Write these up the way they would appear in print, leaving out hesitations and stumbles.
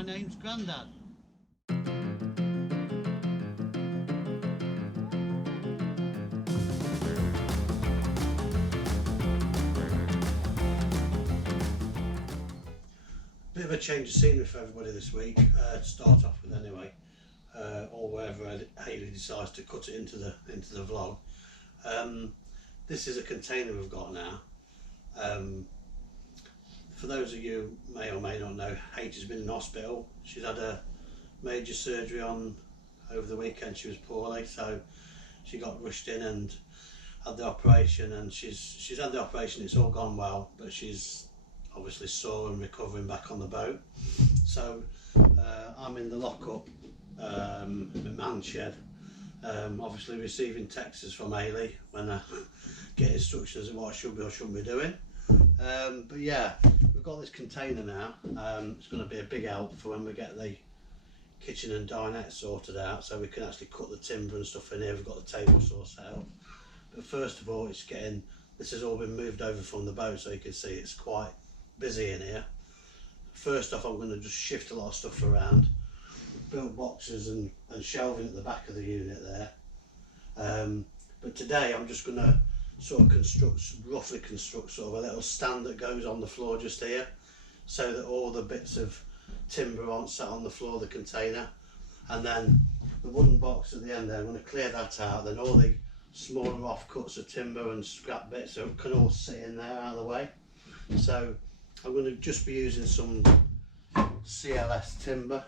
my name's Grandad. Bit of a change of scenery for everybody this week, to start off with anyway, or wherever Hayley decides to cut it into the vlog. This is a container we've got now. For those of you who may or may not know, H has been in hospital. She's had a major surgery on over the weekend. She was poorly, so she got rushed in and had the operation, and she's had the operation. It's all gone well, but she's obviously sore and recovering back on the boat. So I'm in the lockup, man shed, obviously receiving texts from Hayley when I get instructions of what I should be or shouldn't be doing. But yeah, we've got this container now. It's going to be a big help for when we get the kitchen and dinette sorted out, so we can actually cut the timber and stuff in here. We've got the table saw set up, but first of all, it's getting, this has all been moved over from the boat, so you can see it's quite busy in here. First off, I'm going to just shift a lot of stuff around, build boxes and shelving at the back of the unit there. But today I'm just going to sort of roughly construct sort of a little stand that goes on the floor just here, so that all the bits of timber aren't sat on the floor of the container. And then the wooden box at the end there, I'm going to clear that out, then all the smaller offcuts of timber and scrap bits can all sit in there out of the way. So I'm going to just be using some CLS timber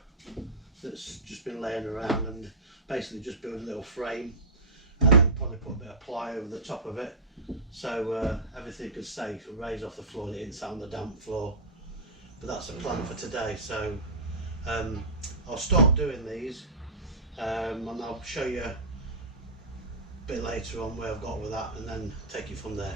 that's just been laying around, and basically just build a little frame and then probably put a bit of ply over the top of it, so everything can stay, raise off the floor and it isn't on the damp floor. But that's the plan for today. So I'll start doing these, and I'll show you a bit later on where I've got with that, and then take it from there.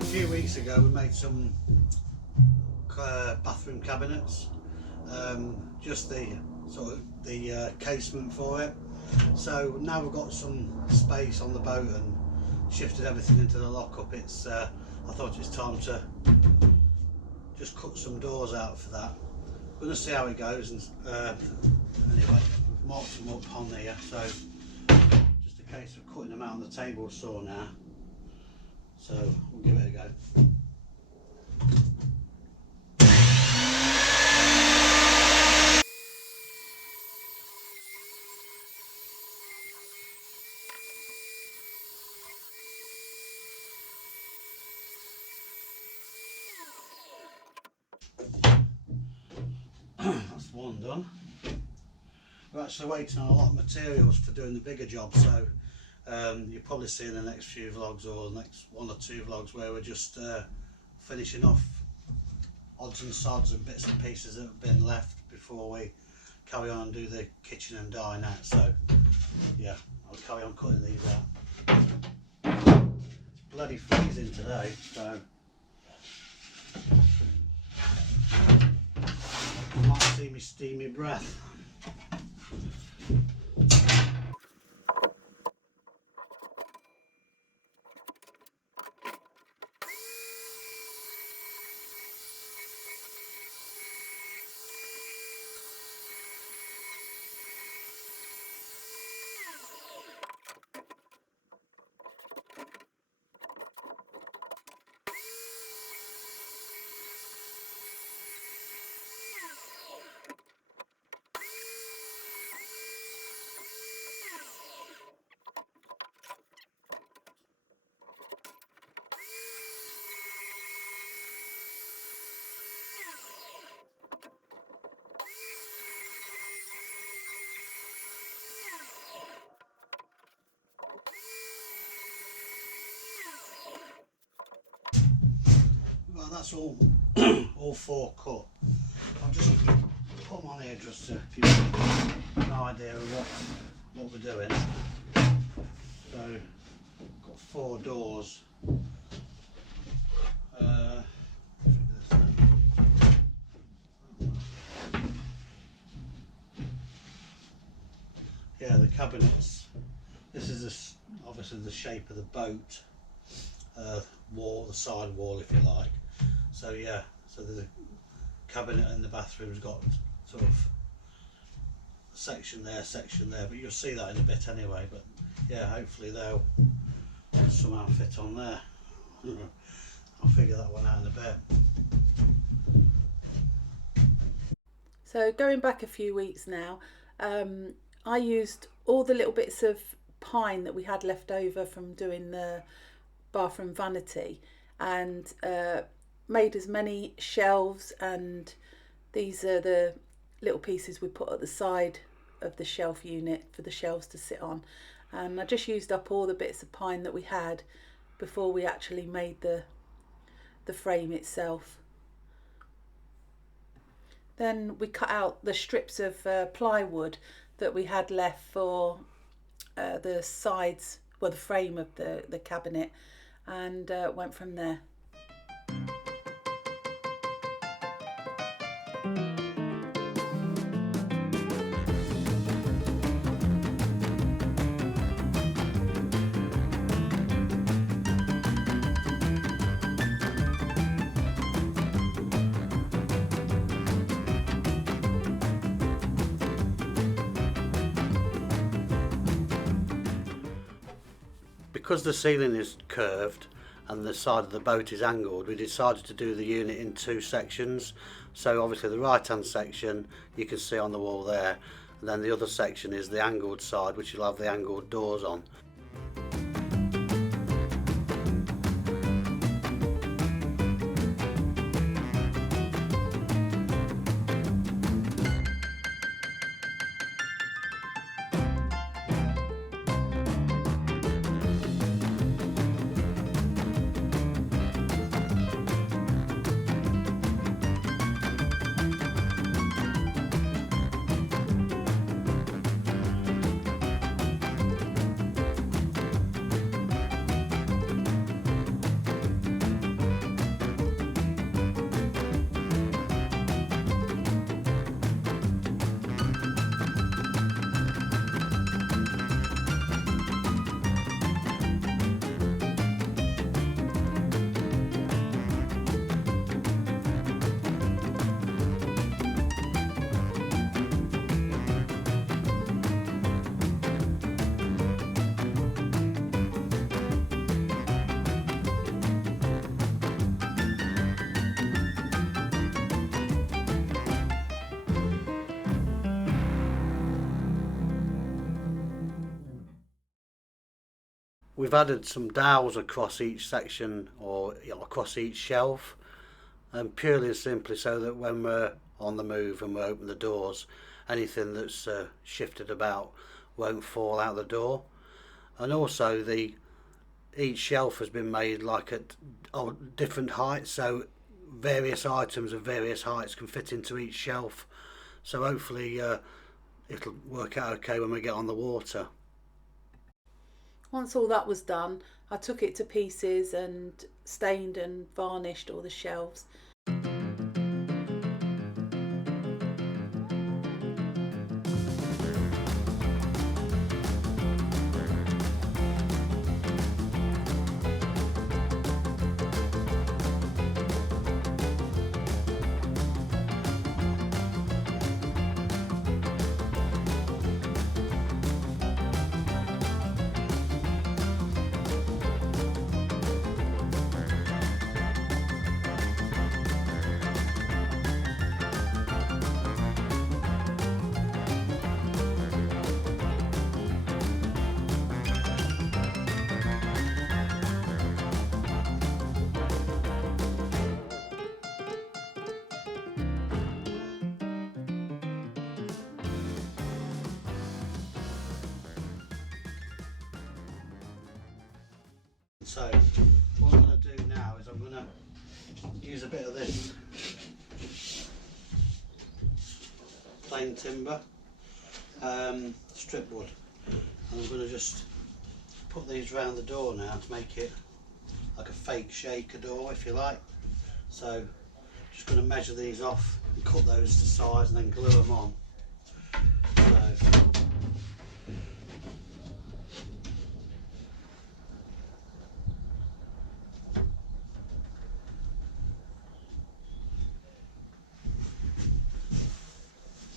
A few weeks ago we made some bathroom cabinets, just the sort of the casement for it. So now we've got some space on the boat and shifted everything into the lockup. It's I thought it's time to just cut some doors out for that. We're going to see how it goes, and anyway, we've marked them up on here, so just a case of cutting them out on the table saw now. So we'll give it a go. That's one done. We're actually waiting on a lot of materials for doing the bigger job, so You'll probably see in the next few vlogs, or the next 1 or 2 vlogs, where we're just finishing off odds and sods and bits and pieces that have been left before we carry on and do the kitchen and dine out. So yeah, I'll carry on cutting these out. It's bloody freezing today, so you might see me steamy breath. Well, that's all all 4 cut. I'll just put them on here just to give you an idea of what we're doing. So I've got 4 doors. Yeah, the cabinets. This is obviously the shape of the boat wall, the side wall, if you like. So yeah, so the cabinet in the bathroom's got sort of a section there, but you'll see that in a bit anyway. But yeah, hopefully they'll somehow fit on there. I'll figure that one out in a bit. So going back a few weeks now, I used all the little bits of pine that we had left over from doing the bathroom vanity, and made as many shelves, and these are the little pieces we put at the side of the shelf unit for the shelves to sit on. And I just used up all the bits of pine that we had before we actually made the frame itself. Then we cut out the strips of plywood that we had left for the sides, well, the frame of the cabinet, and went from there. Because the ceiling is curved and the side of the boat is angled, we decided to do the unit in 2 sections. So obviously the right hand section you can see on the wall there, and then the other section is the angled side, which will have the angled doors on. We've added some dowels across each section, or across each shelf, and purely and simply so that when we're on the move and we open the doors, anything that's shifted about won't fall out the door. and also each shelf has been made like at different heights, so various items of various heights can fit into each shelf. So hopefully it'll work out okay when we get on the water. Once all that was done, I took it to pieces and stained and varnished all the shelves. So what I'm going to do now is I'm going to use a bit of this plain timber strip wood, and I'm going to just put these round the door now to make it like a fake shaker door, if you like. So just going to measure these off and cut those to size and then glue them on.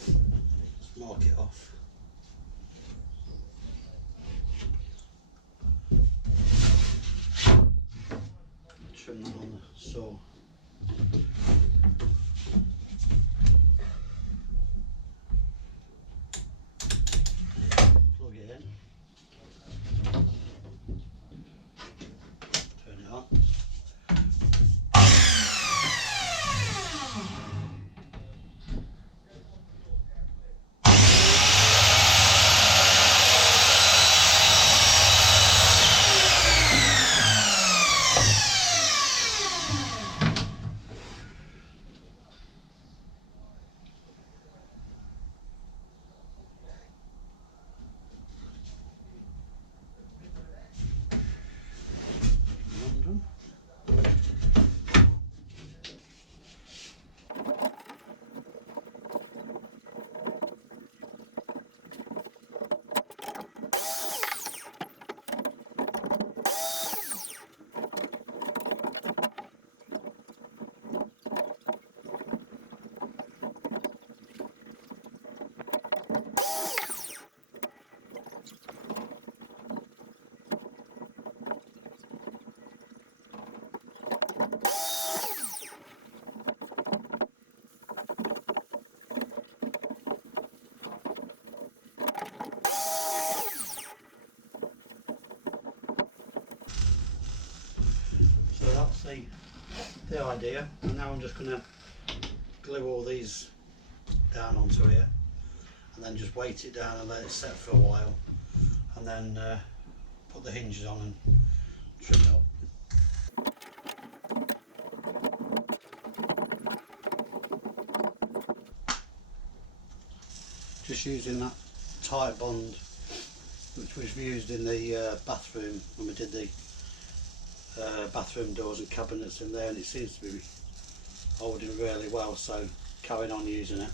So mark it off. Trim that on the saw. Plug it in. Turn it on. So that's the idea, and now I'm just going to glue all these down onto here and then just weight it down and let it set for a while, and then put the hinges on and trim it up. Just using that tight bond which was used in the bathroom when we did the bathroom doors and cabinets in there, and it seems to be holding really well, so carrying on using it.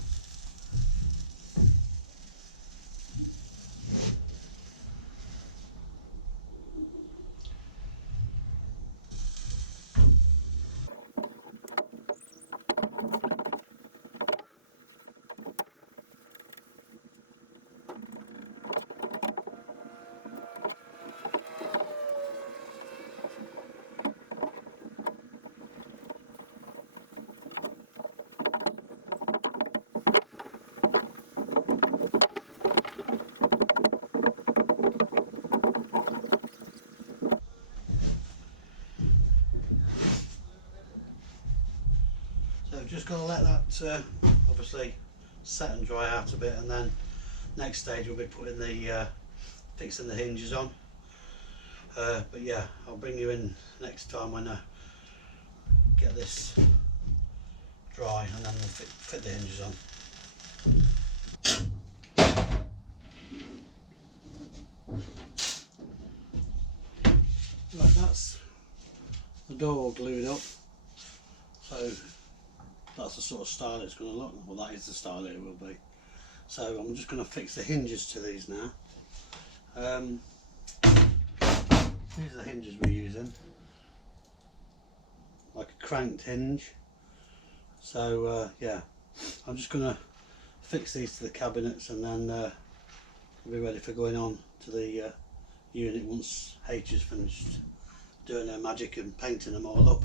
Just got to let that obviously set and dry out a bit, and then next stage we'll be putting the fixing the hinges on, But yeah, I'll bring you in next time when I get this dry, and then we'll fit the hinges on. Right, that's the door all glued up, so that's the sort of style it's going to look. Well, that is the style it will be. So I'm just going to fix the hinges to these now. These are the hinges we're using, like a cranked hinge. So yeah, I'm just going to fix these to the cabinets, and then we'll be ready for going on to the unit once H has finished doing her magic and painting them all up.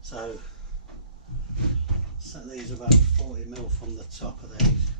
So set these about 40mm from the top of these.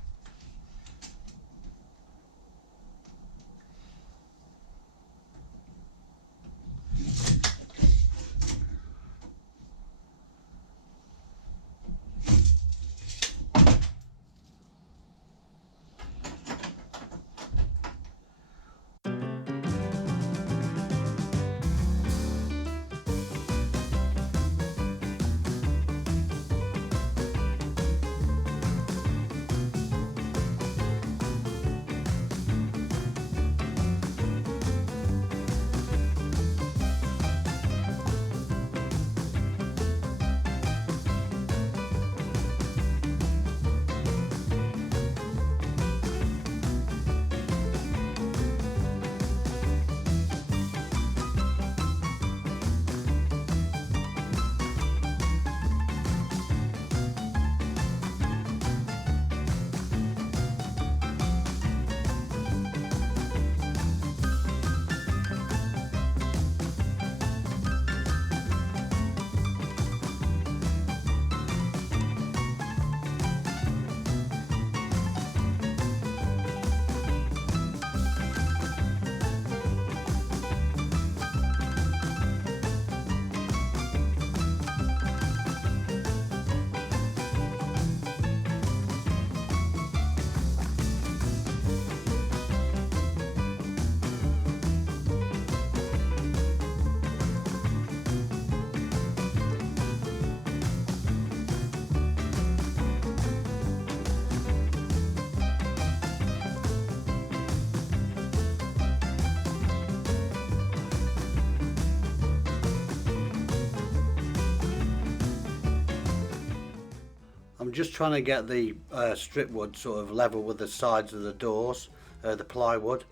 I'm just trying to get the strip wood sort of level with the sides of the doors, the plywood.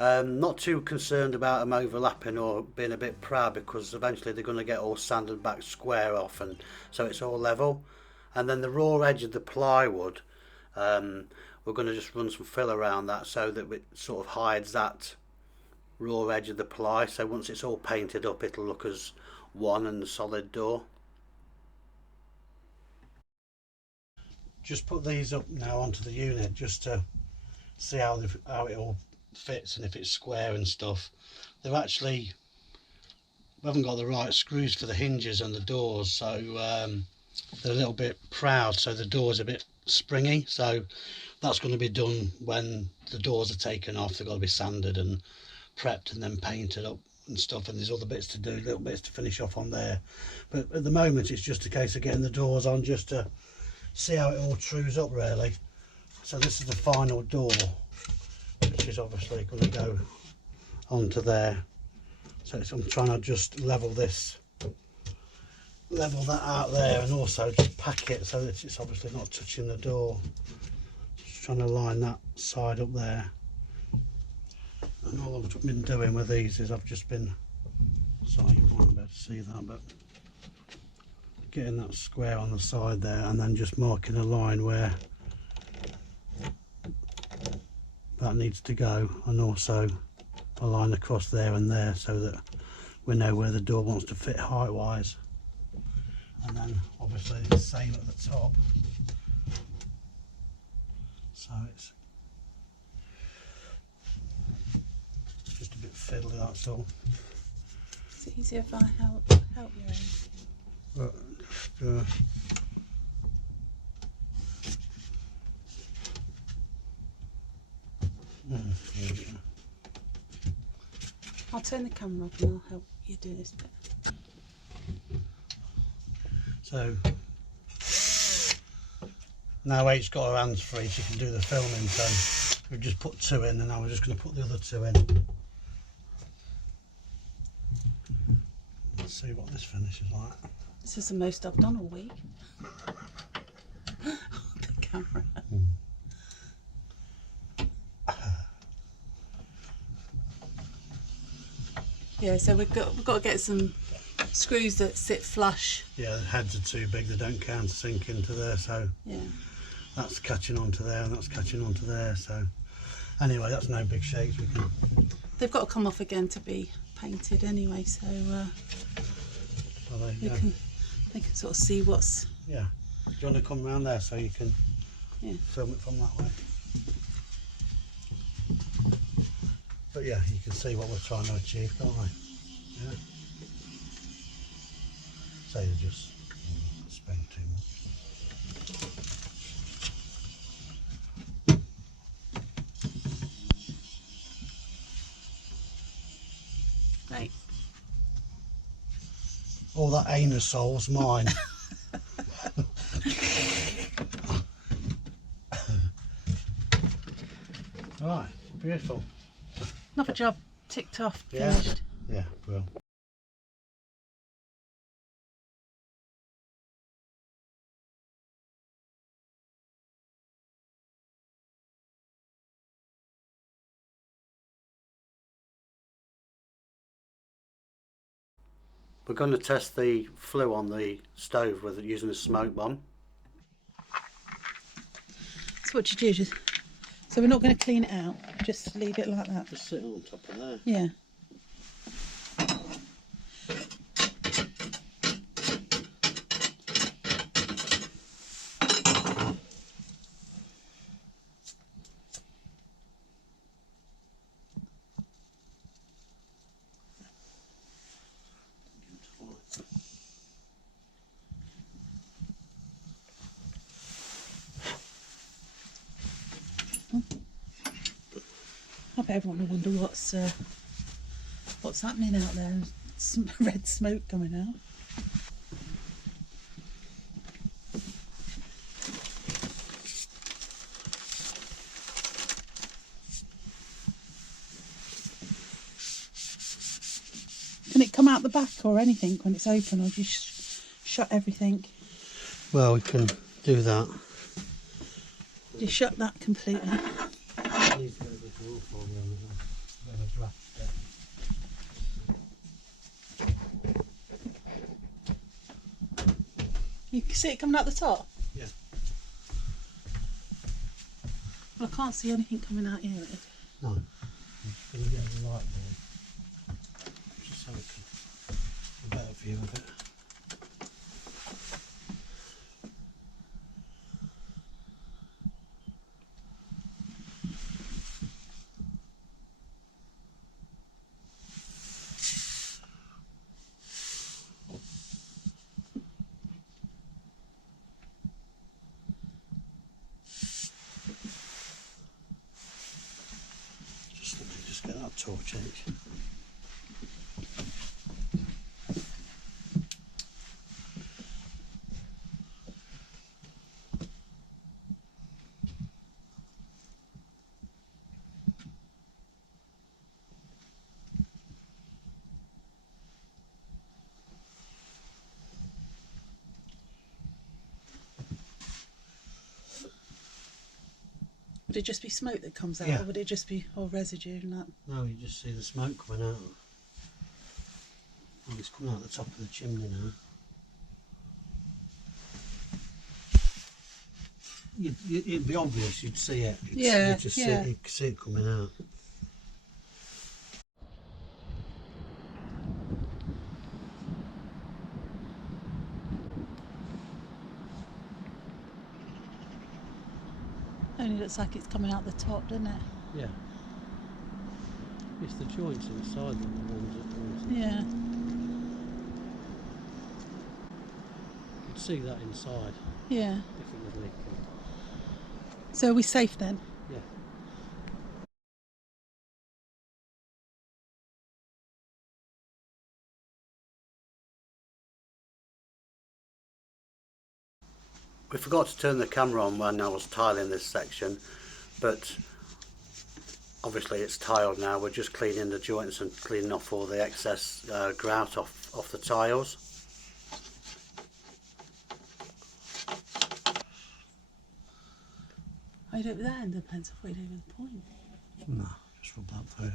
Not too concerned about them overlapping or being a bit proud, because eventually they're going to get all sanded back square off, and so it's all level. And then the raw edge of the plywood, we're going to just run some fill around that so that it sort of hides that raw edge of the ply. So once it's all painted up, it'll look as one and a solid door. Just put these up now onto the unit just to see how it all fits and if it's square and stuff. We haven't got the right screws for the hinges and the doors, so they're a little bit proud, so the door's a bit springy. So that's going to be done when the doors are taken off. They've got to be sanded and prepped and then painted up and stuff, and there's other bits to do, little bits to finish off on there. But at the moment it's just a case of getting the doors on just to see how it all trues up really. So this is the final door, which is obviously going to go onto there. So I'm trying to just level that out there, and also just pack it so that it's obviously not touching the door. Just trying to line that side up there. And all I've been doing with these is I've just been, sorry you might not be able to see that, but getting that square on the side there, and then just marking a line where that needs to go, and also a line across there and there, so that we know where the door wants to fit height wise. And then obviously the same at the top, so it's just a bit fiddly, that's all. Is it easier if I help you? But I'll turn the camera up and I'll help you do this bit. So now Hate's got her hands free, she can do the filming, so we've just put 2 in and now we're just going to put the other 2 in. Let's see what this finish is like. This is the most I've done all week. The camera. Yeah, so we've got to get some screws that sit flush. Yeah, the heads are too big, they don't countersink into there, so Yeah. that's catching onto there and that's catching onto there, so anyway, that's no big shakes. We can. They've got to come off again to be painted anyway, so Well, they can sort of see what's. Yeah. Do you want to come round there so you can film it from that way? But yeah, you can see what we're trying to achieve, can't we? Yeah. So you just spend too much. Right. All that anus hole's mine. Right, beautiful. Another job ticked off, Yeah. finished. Yeah, well. We're going to test the flue on the stove with using a smoke bomb. So what do you do? So we're not going to clean it out, just leave it like that. Just sit on top of there. Yeah. I bet everyone will wonder what's happening out there. Some red smoke coming out. Can it come out the back or anything when it's open, or do you shut everything? Well, we can do that. You shut that completely. You can see it coming out the top? Yeah. Well, I can't see anything coming out here. No. I'm just going to get the light board just so we can get a better view of it. Let me just get that torch out. Would it just be smoke that comes out, Yeah. or would it just be all residue and that? No, you just see the smoke coming out. Oh, it's coming out the top of the chimney now. It'd be obvious, you'd see it. Yeah, You'd just see it coming out. Only looks like it's coming out the top, doesn't it? Yeah. It's the joints inside that the ones that Yeah. you could see that inside Yeah. if it was leaking. So are we safe then? Yeah. We forgot to turn the camera on when I was tiling this section, but obviously it's tiled now. We're just cleaning the joints and cleaning off all the excess grout off the tiles. I don't that end depends if we do with the point. No, just rub that through.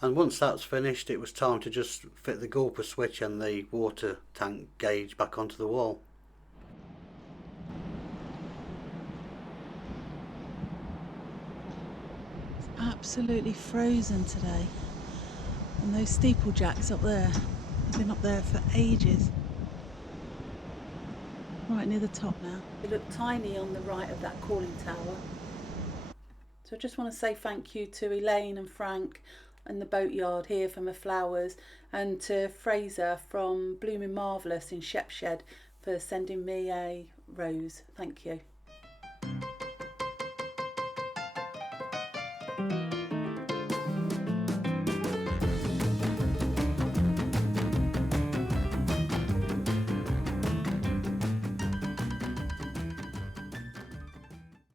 And once that's finished, it was time to just fit the gulper switch and the water tank gauge back onto the wall. It's absolutely frozen today. And those steeplejacks up there, they've been up there for ages. Right near the top now. They look tiny on the right of that cooling tower. So I just want to say thank you to Elaine and Frank and the boatyard here for my flowers, and to Fraser from Blooming Marvellous in Shepshed for sending me a rose. Thank you.